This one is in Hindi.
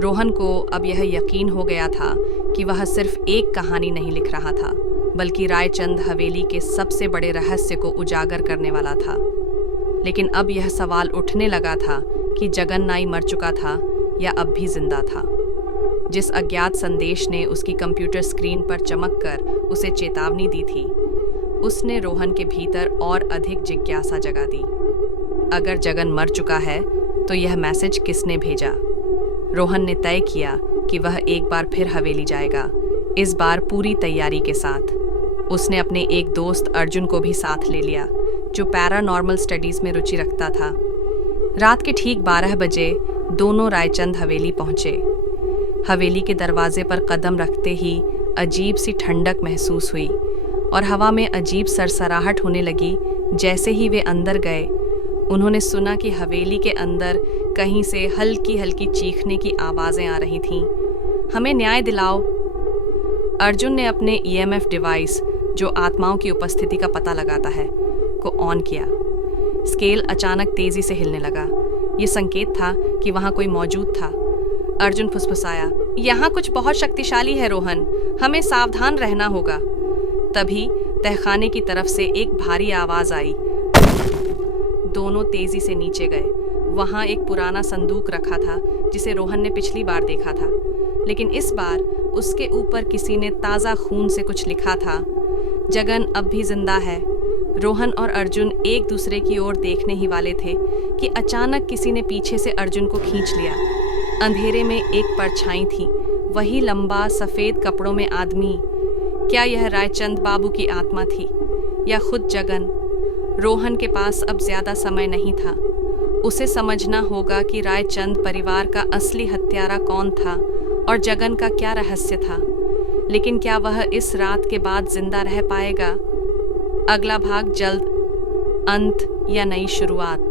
रोहन को अब यह यकीन हो गया था कि वह सिर्फ एक कहानी नहीं लिख रहा था, बल्कि रायचंद हवेली के सबसे बड़े रहस्य को उजागर करने वाला था। लेकिन अब यह सवाल उठने लगा था कि जगन नाई मर चुका था या अब भी जिंदा था। जिस अज्ञात संदेश ने उसकी कंप्यूटर स्क्रीन पर चमककर उसे चेतावनी दी थी, उसने रोहन के भीतर और अधिक जिज्ञासा जगा दी। अगर जगन मर चुका है तो यह मैसेज किसने भेजा? रोहन ने तय किया कि वह एक बार फिर हवेली जाएगा, इस बार पूरी तैयारी के साथ। उसने अपने एक दोस्त अर्जुन को भी साथ ले लिया, जो पैरानॉर्मल स्टडीज़ में रुचि रखता था। रात के ठीक 12 बजे दोनों रायचंद हवेली पहुंचे। हवेली के दरवाजे पर कदम रखते ही अजीब सी ठंडक महसूस हुई और हवा में अजीब सरसराहट होने लगी। जैसे ही वे अंदर गए, उन्होंने सुना कि हवेली के अंदर कहीं से हल्की हल्की चीखने की आवाज़ें आ रही थीं। हमें न्याय दिलाओ। अर्जुन ने अपने ईएमएफ डिवाइस, जो आत्माओं की उपस्थिति का पता लगाता है, को ऑन किया। स्केल अचानक तेजी से हिलने लगा। ये संकेत था कि वहाँ कोई मौजूद था। अर्जुन फुसफुसाया, यहाँ कुछ बहुत शक्तिशाली है रोहन, हमें सावधान रहना होगा। तभी तहखाने की तरफ से एक भारी आवाज़ आई। दोनों तेजी से नीचे गए। वहाँ एक पुराना संदूक रखा था, जिसे रोहन ने पिछली बार देखा था, लेकिन इस बार उसके ऊपर किसी ने ताज़ा खून से कुछ लिखा था। जगन अब भी जिंदा है। रोहन और अर्जुन एक दूसरे की ओर देखने ही वाले थे कि अचानक किसी ने पीछे से अर्जुन को खींच लिया। अंधेरे में एक परछाई थी, वही लंबा सफ़ेद कपड़ों में आदमी। क्या यह रायचंद बाबू की आत्मा थी या खुद जगन? रोहन के पास अब ज़्यादा समय नहीं था। उसे समझना होगा कि रायचंद परिवार का असली हत्यारा कौन था और जगन का क्या रहस्य था। लेकिन क्या वह इस रात के बाद जिंदा रह पाएगा? अगला भाग जल्द। अंत या नई शुरुआत।